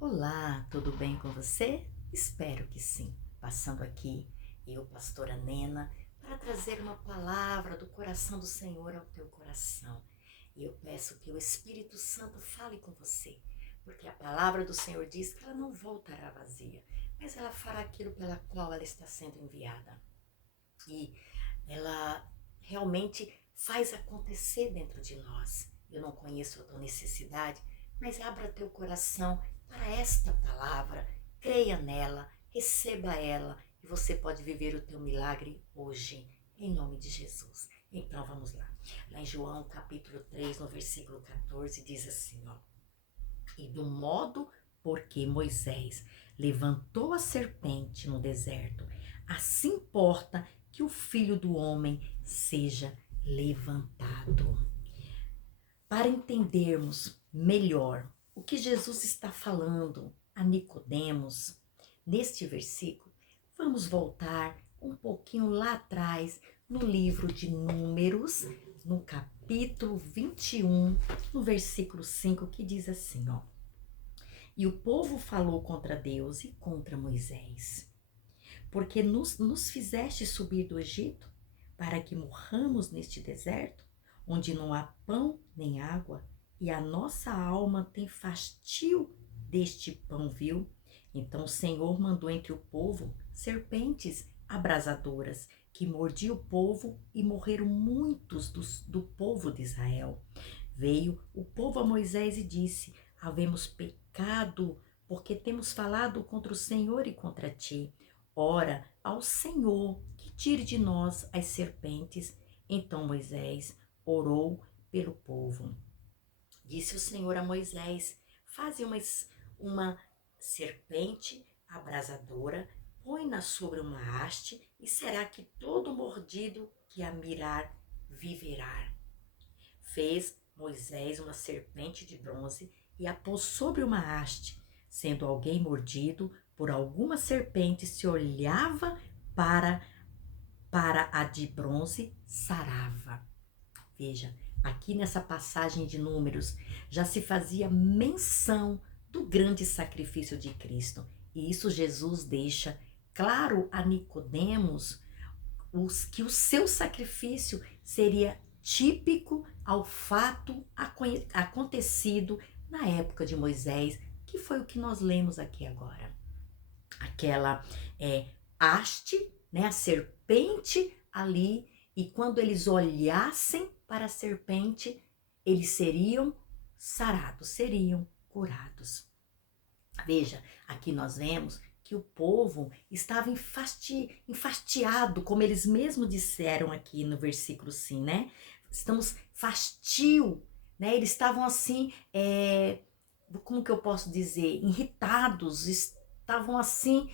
Olá, tudo bem com você? Espero que sim. Passando aqui, eu, pastora Nena, para trazer uma palavra do coração do Senhor ao teu coração. E eu peço que o Espírito Santo fale com você, porque a palavra do Senhor diz que ela não voltará vazia, mas ela fará aquilo pela qual ela está sendo enviada. E ela realmente faz acontecer dentro de nós. Eu não conheço a tua necessidade, mas abra teu coração para esta palavra, creia nela, receba ela e você pode viver o teu milagre hoje, em nome de Jesus. Então vamos lá. Lá em João capítulo 3, no versículo 14, diz assim, ó. E do modo porque Moisés levantou a serpente no deserto, assim importa que o Filho do Homem seja levantado. Para entendermos melhor o que Jesus está falando a Nicodemos neste versículo, vamos voltar um pouquinho lá atrás no livro de Números, no capítulo 21, no versículo 5, que diz assim, ó. E o povo falou contra Deus e contra Moisés, porque nos fizeste subir do Egito para que morramos neste deserto, onde não há pão nem água, e a nossa alma tem fastio deste pão vil. Então o Senhor mandou entre o povo serpentes abrasadoras, que mordiam o povo, e morreram muitos do povo de Israel. Veio o povo a Moisés e disse: havemos pecado, porque temos falado contra o Senhor e contra ti. Ora ao Senhor que tire de nós as serpentes. Então Moisés orou pelo povo. Disse o Senhor a Moisés: faze uma serpente abrasadora, põe-na sobre uma haste, e será que todo mordido que a mirar viverá. Fez Moisés uma serpente de bronze e a pôs sobre uma haste. Sendo alguém mordido por alguma serpente, se olhava para, para a de bronze, sarava. Veja, aqui nessa passagem de Números já se fazia menção do grande sacrifício de Cristo. E isso Jesus deixa claro a Nicodemos que o seu sacrifício seria típico ao fato acontecido na época de Moisés, que foi o que nós lemos aqui agora. Aquela haste, né, a serpente ali, e quando eles olhassem para a serpente, eles seriam sarados, seriam curados. Veja, aqui nós vemos que o povo estava enfastiado, como eles mesmos disseram aqui no versículo 5, né? Estamos fastio, né? Eles estavam assim, como que eu posso dizer? Irritados, estavam assim,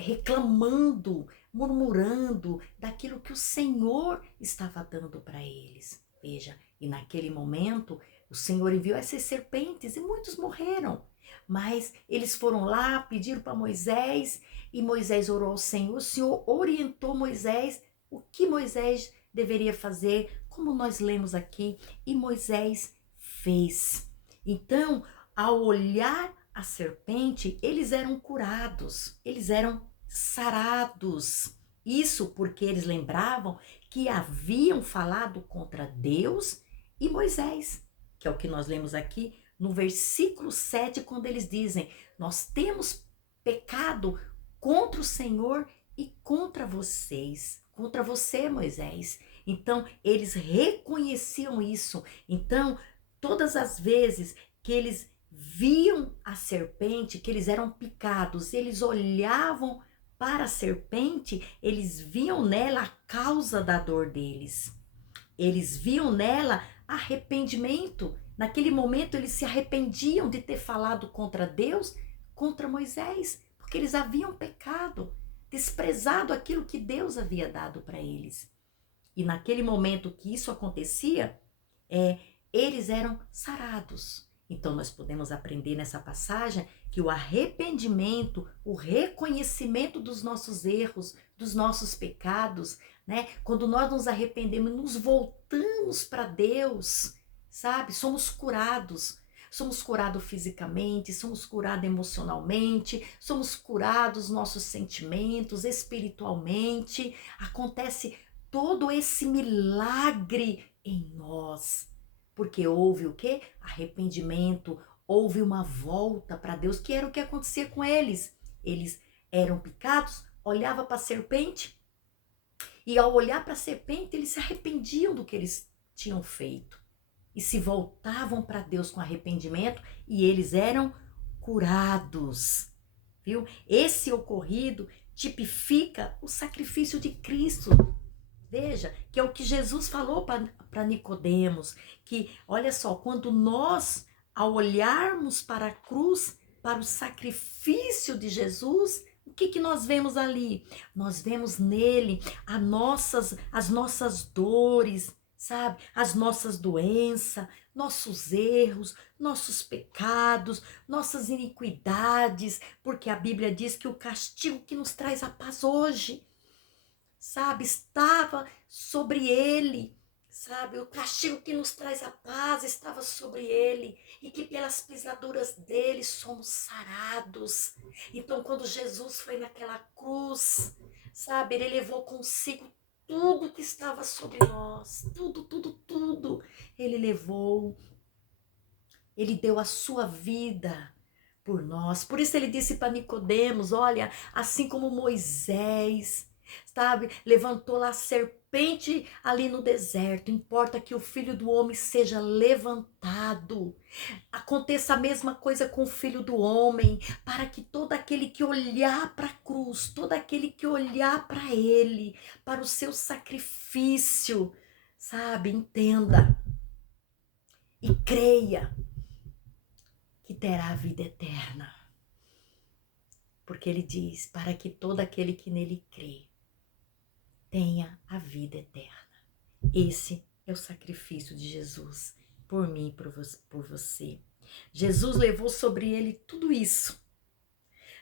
reclamando, murmurando daquilo que o Senhor estava dando para eles. Veja, e naquele momento o Senhor enviou essas serpentes e muitos morreram. Mas eles foram lá, pediram para Moisés, e Moisés orou ao Senhor. O Senhor orientou Moisés o que Moisés deveria fazer, como nós lemos aqui, e Moisés fez. Então, ao olhar a serpente, eles eram curados, eles eram sarados. Isso porque eles lembravam que haviam falado contra Deus e Moisés, que é o que nós lemos aqui no versículo 7, quando eles dizem: nós temos pecado contra o Senhor e contra vocês, contra você, Moisés. Então, eles reconheciam isso. Então, todas as vezes que eles viam a serpente, que eles eram picados, eles olhavam para a serpente, eles viam nela a causa da dor deles. Eles viam nela arrependimento. Naquele momento eles se arrependiam de ter falado contra Deus, contra Moisés, porque eles haviam pecado, desprezado aquilo que Deus havia dado para eles. E naquele momento que isso acontecia, eles eram sarados. Então nós podemos aprender nessa passagem que o arrependimento, o reconhecimento dos nossos erros, dos nossos pecados, né? Quando nós nos arrependemos, nos voltamos para Deus, sabe? Somos curados. somos curados fisicamente, somos curados emocionalmente, somos curados nossos sentimentos, espiritualmente. Acontece todo esse milagre em nós. Porque houve o quê? Arrependimento, houve uma volta para Deus, que era o que acontecia com eles. Eles eram picados, olhava para a serpente, e ao olhar para a serpente, eles se arrependiam do que eles tinham feito. E se voltavam para Deus com arrependimento, e eles eram curados. Viu? Esse ocorrido tipifica o sacrifício de Cristo. Veja, que é o que Jesus falou para Nicodemos, que, olha só, quando nós, ao olharmos para a cruz, para o sacrifício de Jesus, o que nós vemos ali? Nós vemos nele as nossas dores, sabe? As nossas doenças, nossos erros, nossos pecados, nossas iniquidades, porque a Bíblia diz que o castigo que nos traz a paz hoje, sabe, estava sobre ele, sabe, o castigo que nos traz a paz estava sobre ele, e que pelas pisaduras dele somos sarados. Então, quando Jesus foi naquela cruz, sabe, ele levou consigo tudo que estava sobre nós, tudo, ele levou, ele deu a sua vida por nós. Por isso ele disse para Nicodemos, olha, assim como Moisés, sabe, levantou lá a serpente ali no deserto, importa que o Filho do Homem seja levantado. Aconteça a mesma coisa com o Filho do Homem, para que todo aquele que olhar para a cruz, todo aquele que olhar para ele, para o seu sacrifício, sabe, entenda e creia que terá a vida eterna. Porque ele diz, para que todo aquele que nele crê tenha a vida eterna. Esse é o sacrifício de Jesus por mim e por você. Jesus levou sobre ele tudo isso.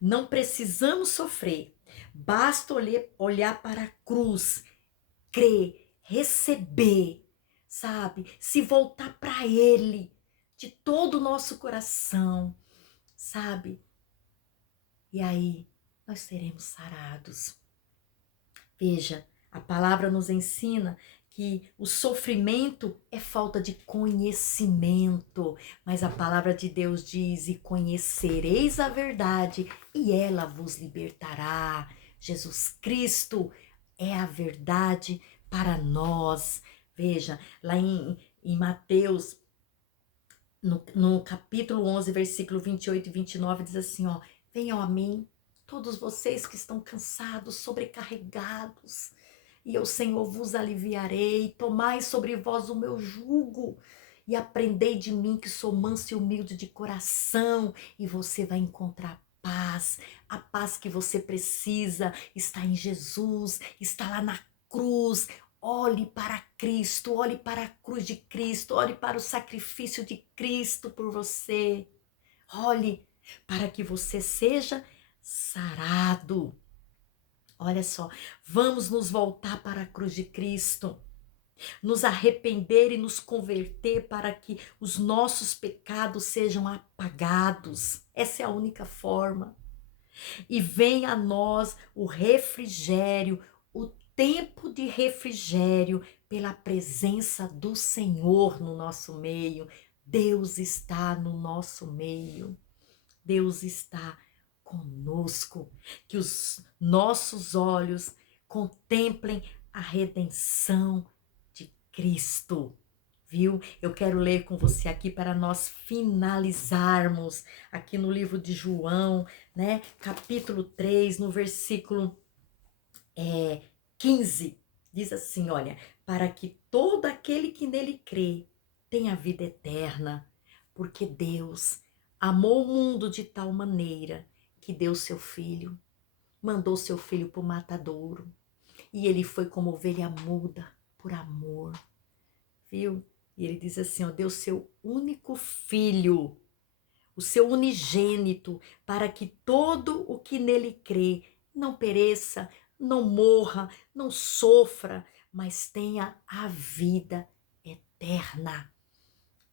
Não precisamos sofrer, basta olhar para a cruz, crer, receber, sabe? Se voltar para ele de todo o nosso coração, sabe? E aí nós seremos sarados. Veja, a palavra nos ensina que o sofrimento é falta de conhecimento, mas a palavra de Deus diz, e conhecereis a verdade, e ela vos libertará. Jesus Cristo é a verdade para nós. Veja, lá em Mateus, no capítulo 11, versículo 28 e 29, diz assim, ó, venham a mim, todos vocês que estão cansados, sobrecarregados, e eu, Senhor, vos aliviarei. Tomai sobre vós o meu jugo e aprendei de mim, que sou manso e humilde de coração, e você vai encontrar paz. A paz que você precisa está em Jesus, está lá na cruz. Olhe para Cristo, olhe para a cruz de Cristo, olhe para o sacrifício de Cristo por você. Olhe para que você seja sarado. Olha só, vamos nos voltar para a cruz de Cristo, nos arrepender e nos converter para que os nossos pecados sejam apagados. Essa é a única forma. E venha a nós o refrigério, o tempo de refrigério pela presença do Senhor no nosso meio. Deus está no nosso meio. Deus está conosco, que os nossos olhos contemplem a redenção de Cristo, viu? Eu quero ler com você aqui para nós finalizarmos aqui no livro de João, né? Capítulo 3, no versículo 15, diz assim, olha, para que todo aquele que nele crê tenha vida eterna, porque Deus amou o mundo de tal maneira que deu seu filho, mandou seu filho para o matadouro, e ele foi como ovelha muda por amor, viu? E ele diz assim, ó, deu seu único filho, o seu unigênito, para que todo o que nele crê não pereça, não morra, não sofra, mas tenha a vida eterna.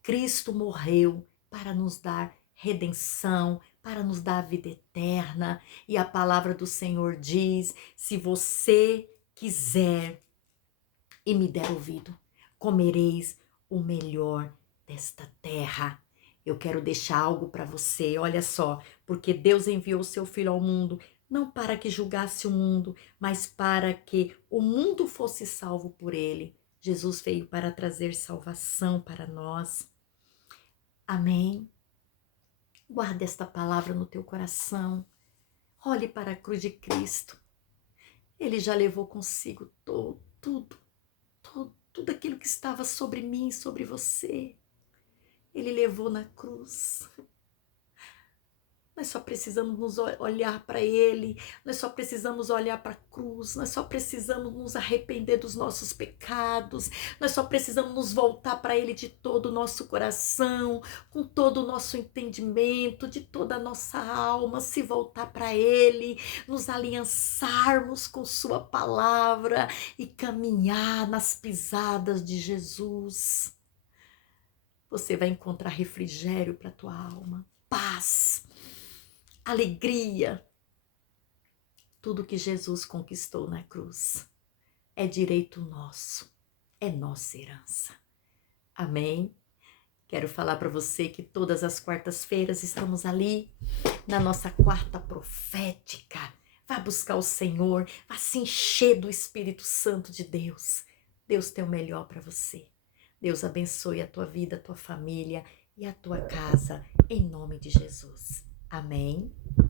Cristo morreu para nos dar redenção, para nos dar a vida eterna. E a palavra do Senhor diz: se você quiser e me der ouvido, comereis o melhor desta terra. Eu quero deixar algo para você, olha só, porque Deus enviou o seu Filho ao mundo, não para que julgasse o mundo, mas para que o mundo fosse salvo por ele. Jesus veio para trazer salvação para nós. Amém? Guarda esta palavra no teu coração. Olhe para a cruz de Cristo. Ele já levou consigo tudo aquilo que estava sobre mim, sobre você. Ele levou na cruz. Nós só precisamos nos olhar para Ele, nós só precisamos olhar para a cruz, nós só precisamos nos arrepender dos nossos pecados, nós só precisamos nos voltar para Ele de todo o nosso coração, com todo o nosso entendimento, de toda a nossa alma, se voltar para Ele, nos aliançarmos com Sua palavra e caminhar nas pisadas de Jesus. Você vai encontrar refrigério para a tua alma, paz, alegria. Tudo que Jesus conquistou na cruz é direito nosso, é nossa herança. Amém? Quero falar para você que todas as quartas-feiras estamos ali na nossa quarta profética. Vá buscar o Senhor, vá se encher do Espírito Santo de Deus. Deus tem o melhor para você. Deus abençoe a tua vida, a tua família e a tua casa, em nome de Jesus. Amém?